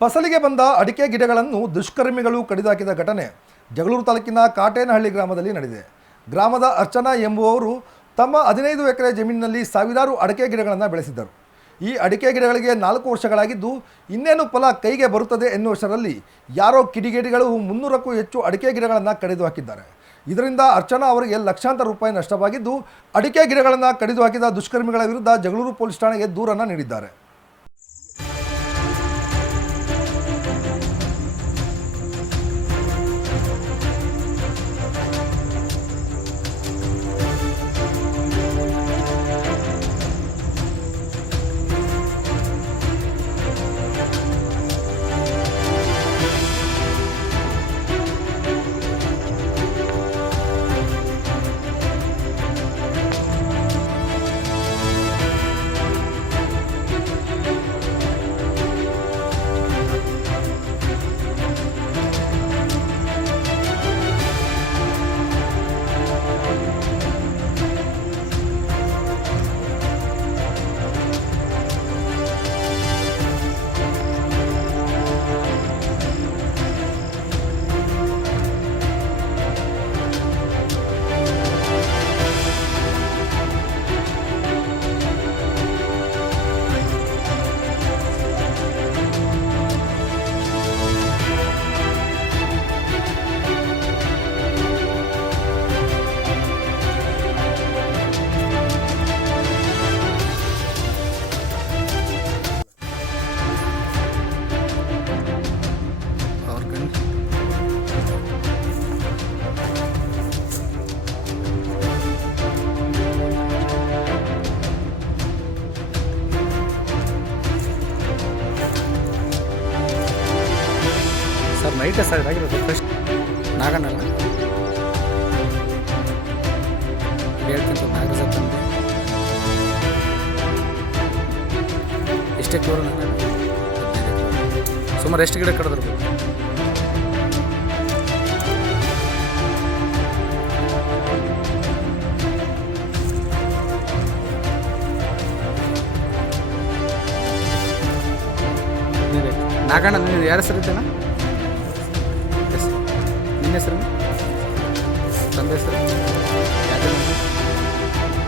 ಫಸಲಿಗೆ ಬಂದ ಅಡಿಕೆ ಗಿಡಗಳನ್ನು ದುಷ್ಕರ್ಮಿಗಳು ಕಡಿದಾಕಿದ ಘಟನೆ ಜಗಳೂರು ತಾಲೂಕಿನ ಕಾಟೇನಹಳ್ಳಿ ಗ್ರಾಮದಲ್ಲಿ ನಡೆದಿದೆ. ಗ್ರಾಮದ ಅರ್ಚನಾ ಎಂಬುವವರು ತಮ್ಮ ಹದಿನೈದು ಎಕರೆ ಜಮೀನಿನಲ್ಲಿ ಸಾವಿರಾರು ಅಡಿಕೆ ಗಿಡಗಳನ್ನು ಬೆಳೆಸಿದ್ದರು. ಈ ಅಡಿಕೆ ಗಿಡಗಳಿಗೆ ನಾಲ್ಕು ವರ್ಷಗಳಾಗಿದ್ದು ಇನ್ನೇನು ಫಲ ಕೈಗೆ ಬರುತ್ತದೆ ಎನ್ನುವಷ್ಟರಲ್ಲಿ ಯಾರೋ ಕಿಡಿಗೇಡಿಗಳು ಮುನ್ನೂರಕ್ಕೂ ಹೆಚ್ಚು ಅಡಿಕೆ ಗಿಡಗಳನ್ನು ಕಡಿದು ಹಾಕಿದ್ದಾರೆ. ಇದರಿಂದ ಅರ್ಚನಾ ಅವರಿಗೆ ಲಕ್ಷಾಂತರ ರೂಪಾಯಿ ನಷ್ಟವಾಗಿದ್ದು ಅಡಿಕೆ ಗಿಡಗಳನ್ನು ಕಡಿದು ಹಾಕಿದ ದುಷ್ಕರ್ಮಿಗಳ ವಿರುದ್ಧ ಜಗಳೂರು ಪೊಲೀಸ್ ಠಾಣೆಗೆ ದೂರನ್ನು ನೀಡಿದ್ದಾರೆ. ಸರ್ ನೈಟೇ ಸರ್, ಇದಾಗಿರೋದು ಫಸ್ಟ್ ನಾಗನಲ್ಲ? ಹೇಳ್ತೀನಿ ಸರ್ ನಾಗರಾಜ ತಂದೆ ಎಷ್ಟೇ ಕೋರು ಸುಮಾರು ಎಷ್ಟು ಗಿಡ ಕಡಿದ್ರು. ನಾಗಣ್ಣ ನೀನು ಯಾರು ಹೆಸರು ನಿನ್ನ ಹೆಸರು? ತಂದೆ ಹೆಸರು?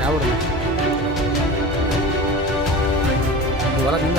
ಯಾವ ಹೊಲ ನಿಂದ